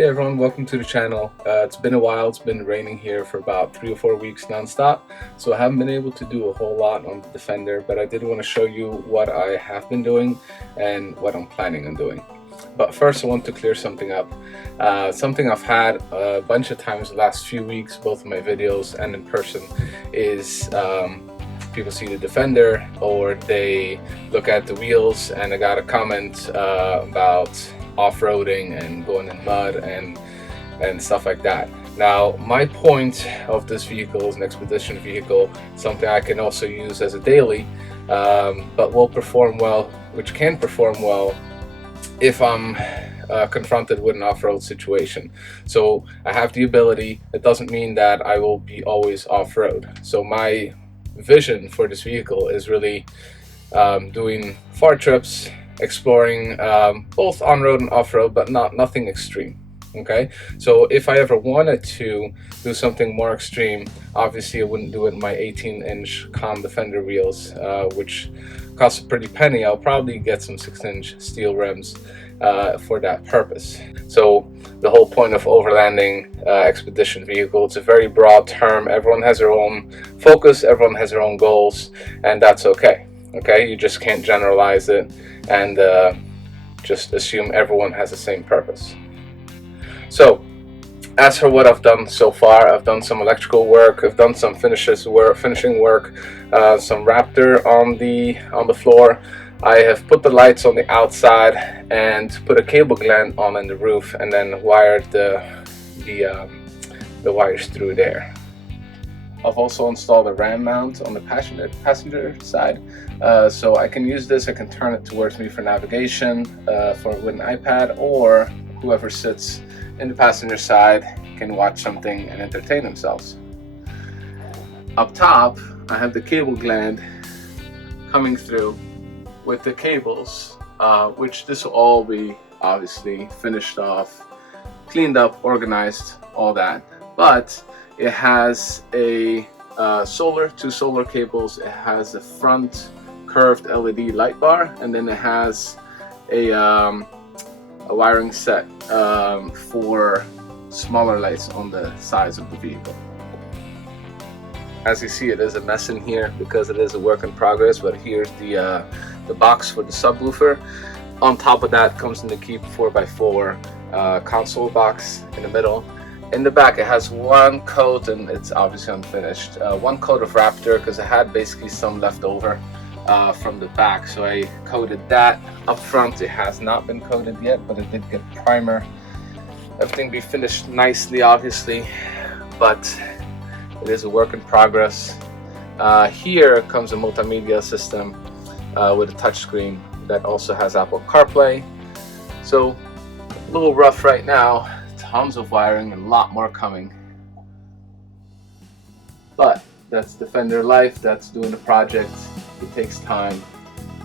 Hey everyone, welcome to the channel. It's been a while. It's been raining here for about 3 or 4 weeks nonstop, so I haven't been able to do a whole lot on the Defender, but I did want to show you what I have been doing and what I'm planning on doing. But first I want to clear something up. Something I've had a bunch of times the last few weeks, both in my videos and in person, is people see the Defender or they look at the wheels, and I got a comment about off-roading and going in mud and stuff like that. Now, my point of this vehicle is an expedition vehicle, something I can also use as a daily, but will perform well, which can perform well if I'm confronted with an off-road situation. So I have the ability. It doesn't mean that I will be always off-road. So my vision for this vehicle is really doing far trips, exploring both on-road and off-road, but nothing extreme. Okay, so if I ever wanted to do something more extreme, obviously I wouldn't do it in my 18-inch Com Defender wheels, which cost a pretty penny. I'll probably get some 6-inch steel rims for that purpose. So the whole point of overlanding expedition vehicle, it's a very broad term. Everyone has their own focus, everyone has their own goals, and that's okay. Okay, you just can't generalize it and just assume everyone has the same purpose. So as for what I've done so far, I've done some electrical work, I've done some finishing work, some Raptor on the floor. I have put the lights on the outside and put a cable gland on in the roof, and then wired the wires through there. I've also installed a RAM mount on the passenger side, so I can use this. I can turn it towards me for navigation with an iPad, or whoever sits in the passenger side can watch something and entertain themselves. Up top, I have the cable gland coming through with the cables, which this will all be obviously finished off, cleaned up, organized, all that. But it has a two solar cables. It has a front curved LED light bar, and then it has a wiring set for smaller lights on the sides of the vehicle. As you see, it is a mess in here because it is a work in progress, but here's the box for the subwoofer. On top of that comes in the Keep 4x4 console box in the middle. In the back it has one coat, and it's obviously unfinished, one coat of Raptor, because I had basically some left over from the back, so I coated that. Up front it has not been coated yet, but it did get primer. Everything be finished nicely obviously, but it is a work in progress. Here comes a multimedia system with a touchscreen that also has Apple CarPlay. So a little rough right now, tons of wiring and a lot more coming. But that's Defender life, that's doing the project. It takes time,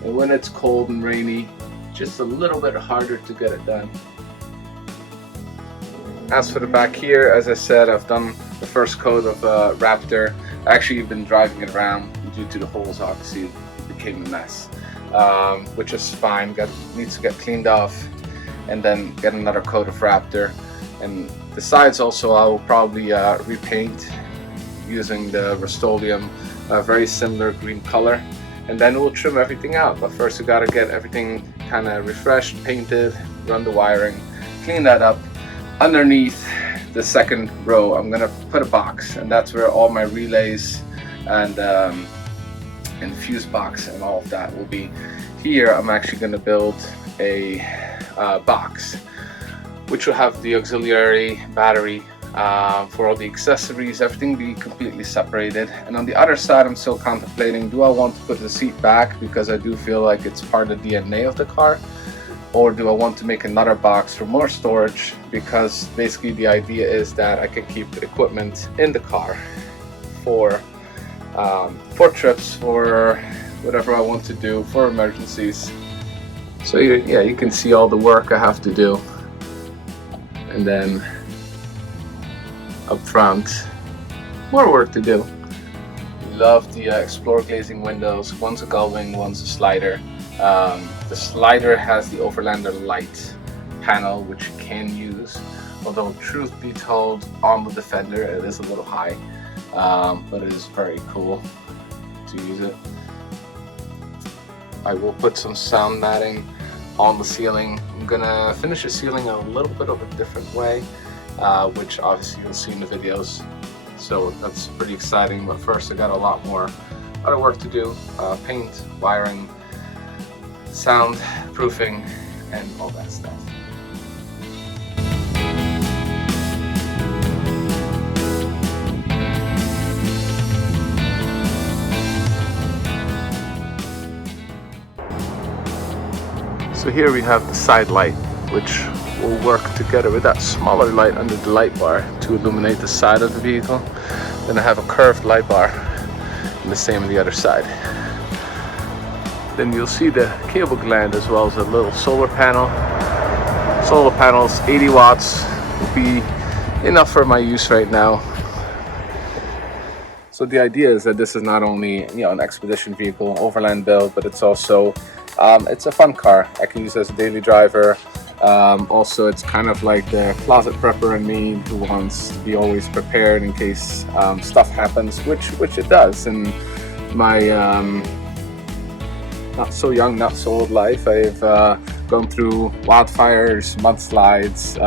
and when it's cold and rainy, just a little bit harder to get it done. As for the back here, as I said, I've done the first coat of Raptor. I actually have been driving it around due to the holes. Obviously it became a mess, which is fine. Needs to get cleaned off and then get another coat of Raptor. And the sides also I will probably repaint using the Rust-Oleum, very similar green color, and then we'll trim everything out. But first we gotta get everything kind of refreshed, painted, run the wiring, clean that up. Underneath the second row I'm gonna put a box, and that's where all my relays and fuse box and all of that will be. Here I'm actually gonna build a box which will have the auxiliary battery for all the accessories, everything be completely separated. And on the other side I'm still contemplating, do I want to put the seat back because I do feel like it's part of the DNA of the car, or do I want to make another box for more storage, because basically the idea is that I can keep the equipment in the car for trips, for whatever I want to do, for emergencies. So yeah, you can see all the work I have to do. And then up front, more work to do. Love the Explorer glazing windows. One's a gull wing, one's a slider. The slider has the Overlander light panel, which you can use, although truth be told, on the Defender it is a little high, but it is very cool to use it. I will put some sound matting on the ceiling. I'm gonna finish the ceiling a little bit of a different way, which obviously you'll see in the videos, so that's pretty exciting. But first I got a lot more other work to do, paint, wiring, sound proofing, and all that stuff. So here we have the side light, which will work together with that smaller light under the light bar to illuminate the side of the vehicle. Then I have a curved light bar and the same on the other side. Then you'll see the cable gland as well as a little solar panel. Solar panels, 80 watts, will be enough for my use right now. So the idea is that this is not only, an expedition vehicle, overland build, but it's also it's a fun car. I can use it as a daily driver. Also, it's kind of like the closet prepper in me who wants to be always prepared in case stuff happens, which it does. In my not so young, not so old life, I've gone through wildfires, mudslides,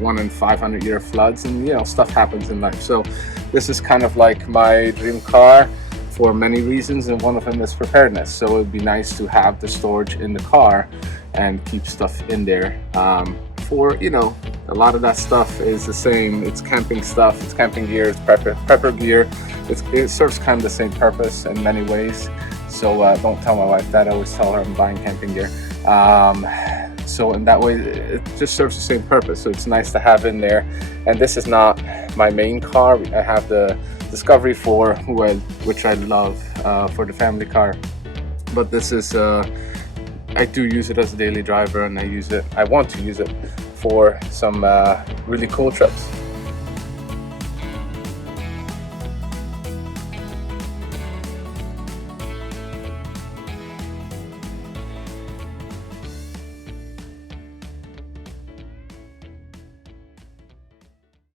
1 in 500 year floods, and stuff happens in life. So this is kind of like my dream car for many reasons, and one of them is preparedness. So it would be nice to have the storage in the car and keep stuff in there. For a lot of that stuff is the same. It's camping stuff, it's camping gear, it's prepper gear. It serves kind of the same purpose in many ways. So don't tell my wife that. I always tell her I'm buying camping gear. So in that way, it just serves the same purpose. So it's nice to have in there. And this is not my main car. I have the Discovery 4, which I love, for the family car. But this is, I do use it as a daily driver, and I want to use it for some really cool trips.